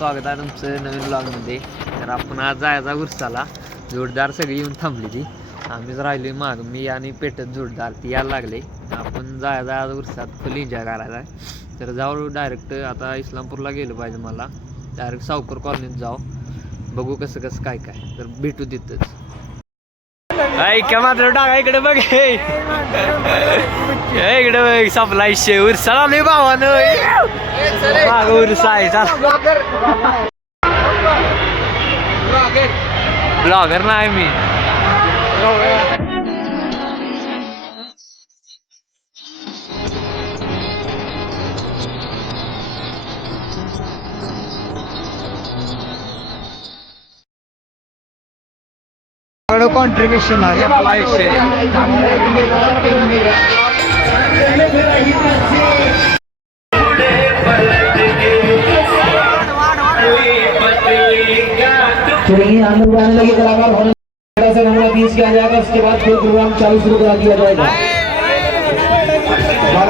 स्वागत आहे तुमचं नवीन ब्लॉगमध्ये. तर आपण आज जायचा उरसाला, जोडदार सगळी येऊन थांबली ती, आम्हीच राहिली माग, मी आणि पेटत जोडदार ती यायला लागले. आपण जायचा आज उरसात फुल एन्जॉय करायचा आहे. तर जाऊ डायरेक्ट, आता इस्लामपूरला गेलं पाहिजे मला, डायरेक्ट सावकर कॉलनीत जाऊ, बघू कसं कसं काय काय, तर भेटू तिथंच. मात्र टाका इकडे बघ, इकडे बघ सपला उरसाला नाही भावानं, उरसा आहे. ब्लॉगर नाही मी. कॉन्ट्रीब्युशन आहे चलिए हम लोग आने लगे कलाकार होने से नंबर 20 किया जाएगा, उसके बाद फिर प्रोग्राम 40 शुरू करा दिया जाएगा। बार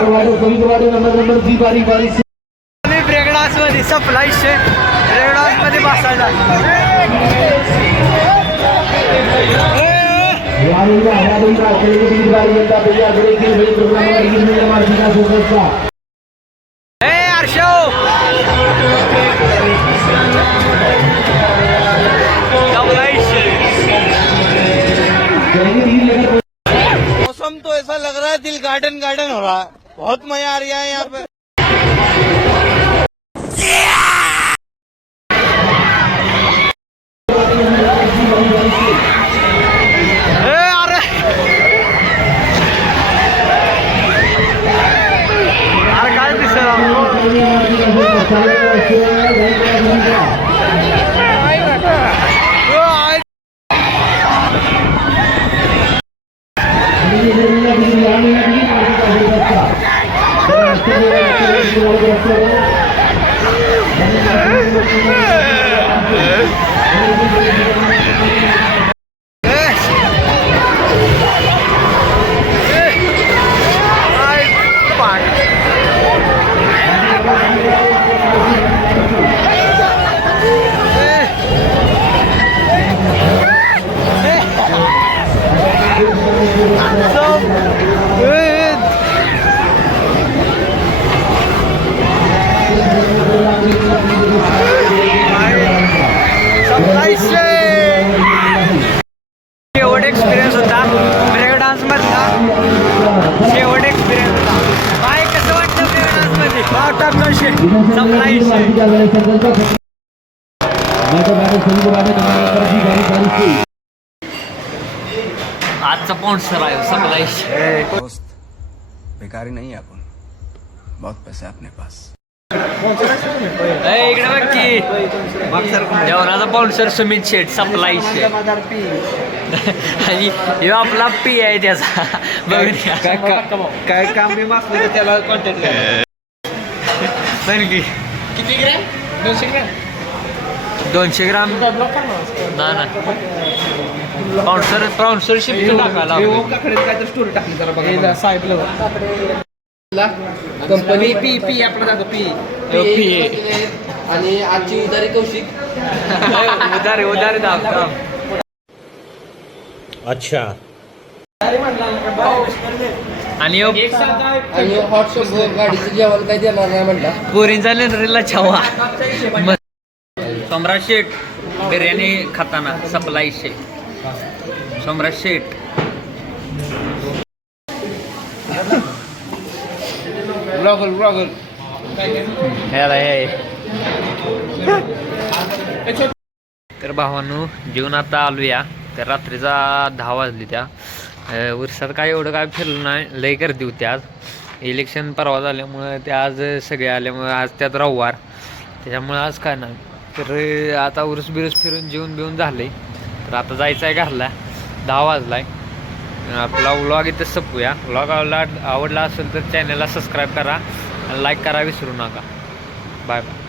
नंबर जी बारी बारी से ब्रेक डान्स मध्ये सप्लाय ब्रेक डान्स मध्ये बसायला मौसम तो ऐसा लग रहा है दिल गार्डन गार्डन हो रहा है, बहुत मजा आ रहा है यहाँ पे। शेवट एक्सपिरियन्स होता ब्रेक डान्स मधला, शेवट एक्सपिरियन्स होता. काय कसं वाटतं ब्रेक डान्स मध्ये? आजचा स्पॉन्सर आहे सप्लाय. दोस्त बेकारी नहीं है अपन, बहुत पैसे अपने पास. इकडे बघ की जेवणाचा स्पॉन्सर सुमित शेठ सप्लाय आणि ह्यो आपला पी आहे त्याचा. बघ काय काम बी मागलं तर त्याला कॉन्टॅक्ट करा. की किती ग्रॅम? 200 ग्रॅम. 200 ग्राम ना स्पॉन्सरशिप टाकायला काय तर स्टोरी टाकली जरा बघा साहेब कंपनी पी पी आपलं जातं पी आणि आजची उदारी कौशिक उदारी दाब. अच्छा आणि हॉट शॉप गाडीचं जेवण काय देणार नाही म्हणला. पोरींचा लेनरीला छावा. सम्राट शेठ बिर्याणी खाताना सप्लाय शेठ सम्राट शेठ. ब्लॉगर तर भावांनो जेवण आता आलूया. तर रात्रीचा 10 वाजली. त्या उरसात काय एवढं काय फिरलं नाही, लय गर्दी होती आज. इलेक्शन परवा झाल्यामुळं ते आज सगळे आल्यामुळे आज त्यात रविवार, त्याच्यामुळे आज काय नाही. तर आता उरुस बिरुस फिरून जेवून बिवून झाले. तर आता जायचं आहे घरला, 10 वाजलाय. आपला व्लॉग इथं संपूया. व्लॉग आवडला असेल तर चॅनलला सबस्क्राईब करा आणि लाईक करा विसरू नका. Bye bye.